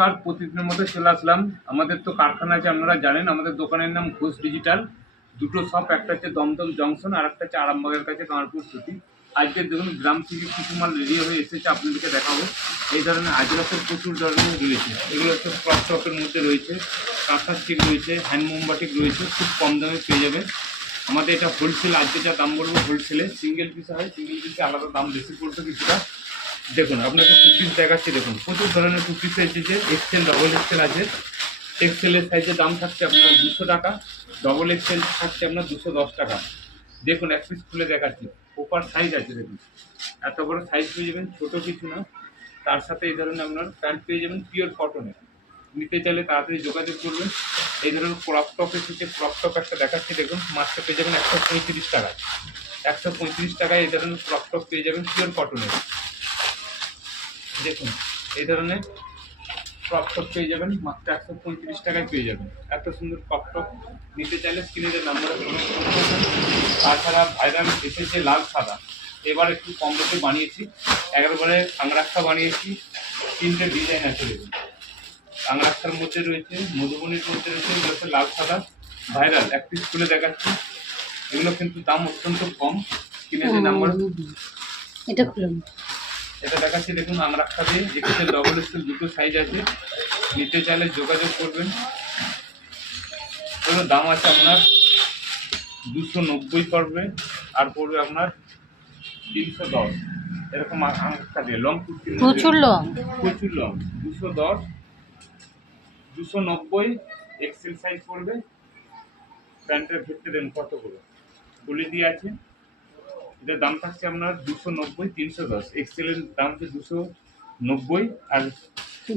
নমস্কার, প্রতিদিনের মতো চলে আসলাম। আমাদের তো কারখানা আছে, আপনারা জানেন। আমাদের দোকানের নাম ঘোষ ডিজিটাল। দুটো শপ, একটা হচ্ছে দমদম জংশন আর একটা হচ্ছে আরামবাগের কাছে কামারপুর সিটি। আজকে দেখুন গ্রাম থেকে কিছু মাল রেডি হয়ে এসেছে, আপনাদেরকে দেখাবো। এই ধরনের আজরাসের প্রচুর ধরনের রয়েছে। এগুলো হচ্ছে ক্রপ টপের মধ্যে রয়েছে, কাঁথা স্টিক রয়েছে, হ্যান্ড মোমবাটিক রয়েছে, খুব কম দামে পেয়ে যাবেন। আমাদের এটা হোলসেল, আজকে যা দাম বলবো হোলসেলে। সিঙ্গেল পিসে হয়, সিঙ্গেল পিসে আলাদা দাম বেশি পড়বে কিছুটা। দেখুন আপনাকে টু পিস দেখাচ্ছি। দেখুন প্রচুর ধরনের টু পিস এসেছে, এক্সেল ডবল এক্সেল আছে। এক্সেলের সাইজের দাম থাকছে আপনার 200 টাকা, ডবল এক্সেল থাকছে আপনার 210 টাকা। দেখুন এক পিস খুলে দেখাচ্ছি, প্রপার সাইজ আছে। দেখুন এত বড় সাইজ পেয়ে যাবেন, ছোটো কিছু না। তার সাথে এই ধরনের আপনার প্যান্ট পেয়ে যাবেন পিওর কটনের। নিতে চাইলে তাড়াতাড়ি যোগাযোগ করবেন। এই ধরনের ক্রপ টপ এসেছে, ক্রপ টপ একটা দেখাচ্ছি। দেখুন মাত্র পেয়ে যাবেন 135 টাকায়। 135 টাকায় এই ধরনের ক্রপ টপ পেয়ে যাবেন পিওর কটনের। দেখুন এই ধরনের ক্রপ টপ পেয়ে যাবেন মাত্র 135 টাকায় পেয়ে যাবেন। এত সুন্দর ক্রপ টপ নিতে চাইলে স্ক্রিনের নাম্বারে ফোন করবেন। তাছাড়া ভাইরাল এসেছে লাল সাদা, এবার একটু কম রেটে বানিয়েছি। 11 আংরাক্ষা বানিয়েছি, 3টে ডিজাইন আছে। দেখুন আংরাক্ষার মধ্যে রয়েছে, মধুবনির মধ্যে রয়েছে, এগুলো হচ্ছে লাল সাদা ভাইরাল। এক পিস খুলে দেখাচ্ছি। এগুলো কিন্তু দাম অত্যন্ত কম। স্ক্রিনের নাম্বার এটা খুলুন, এটা দেখাচ্ছি। দেখুন আংরাক্ষা দিয়ে এক্সেল ডবল এক্সেল দুটো সাইজ আছে। নিতে চাইলে যোগাযোগ করবেন। এগুলো দাম আছে আপনার 290 পড়বে, আর পড়বে আপনার 310। এরকম আংরাক্ষা দিয়ে লং কুর্তি, প্রচুর লং, প্রচুর লং। 210, 290 এক্সেল সাইজ পড়বে। প্যান্টের ক্ষেত্রে দেন কত করে বলে দিয়ে আছে। এটার দাম থাকছে আপনার 290, 310। এক্সেলের দাম হচ্ছে 290 আর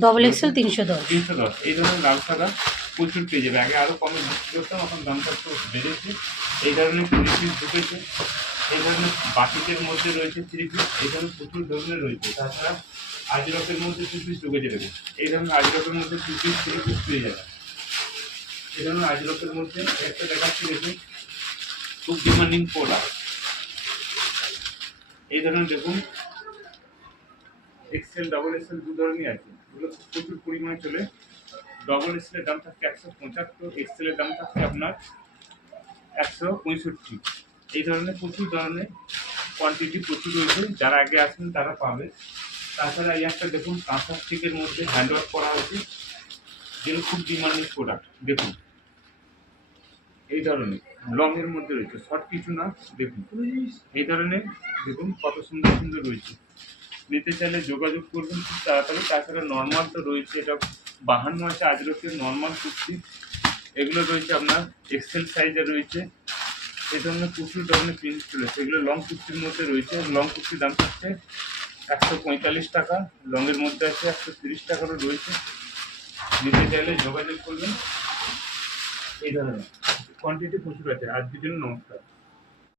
ডবল এক্সেল 310। 310। এই ধরনের লাল সাদা প্রচুর পেয়ে যাবে। আগে আরও কমে বিক্রি করতাম, এখন দামটা একটু বেড়েছে। এই ধরনের 3 পিস ঢুকেছে। এই ধরনের বাটিকের মধ্যে রয়েছে 3 পিস। এই ধরনের প্রচুর ধরনের রয়েছে। তাছাড়া আজরকের মধ্যে 2 পিস ঢুকেছে। দেখুন এই ধরনের আজরকের মধ্যে 2 পিস 3 পিস পেয়ে যাবে। এই ধরনের আজরকের মধ্যে একটা দেখাচ্ছি। দেখুন খুব ডিমান্ডিং প্রোডাক্ট। এই ধরনের দেখুন এক্সেল ডবল এক্সেল দু ধরনের আছে। এগুলো প্রচুর পরিমাণে চলে। ডবল এক্সেলের দাম থাকছে 175, এক্সেলের দাম থাকছে আপনার 165। এই ধরনের প্রচুর ধরনের কোয়ান্টিটি প্রচুর রয়েছে। যারা আগে আসবেন তারা পাবে। তাছাড়া এই একটা দেখুন কাঁথা স্টিকের মধ্যে হ্যান্ড ওয়ার্ক করা হয়েছে, যেগুলো খুব ডিমান্ডিং প্রোডাক্ট। দেখুন এই ধরনের লং এর মধ্যে রয়েছে, শর্ট কিছু না। দেখুন এই ধরনের দেখুন কত সুন্দর সুন্দর রয়েছে। নিতে চাইলে যোগাযোগ করবেন খুব তাড়াতাড়ি। তাছাড়া নর্মাল তো রয়েছে, এটা 52 আছে আজরকের নর্মাল কুর্তি। এগুলো রয়েছে আপনার এক্সেল সাইজে রয়েছে। এই ধরনের প্রচুর ধরনের প্রিন্ট রয়েছে। এগুলো লং কুর্তির মধ্যে রয়েছে। লং কুর্তির দাম থাকছে 145 টাকা, লংয়ের মধ্যে আছে 130 টাকারও রয়েছে। নিতে চাইলে যোগাযোগ করবেন। এই ধরনের কোয়ান্টিটি প্রচুর আছে। আজকের জন্য নমস্কার।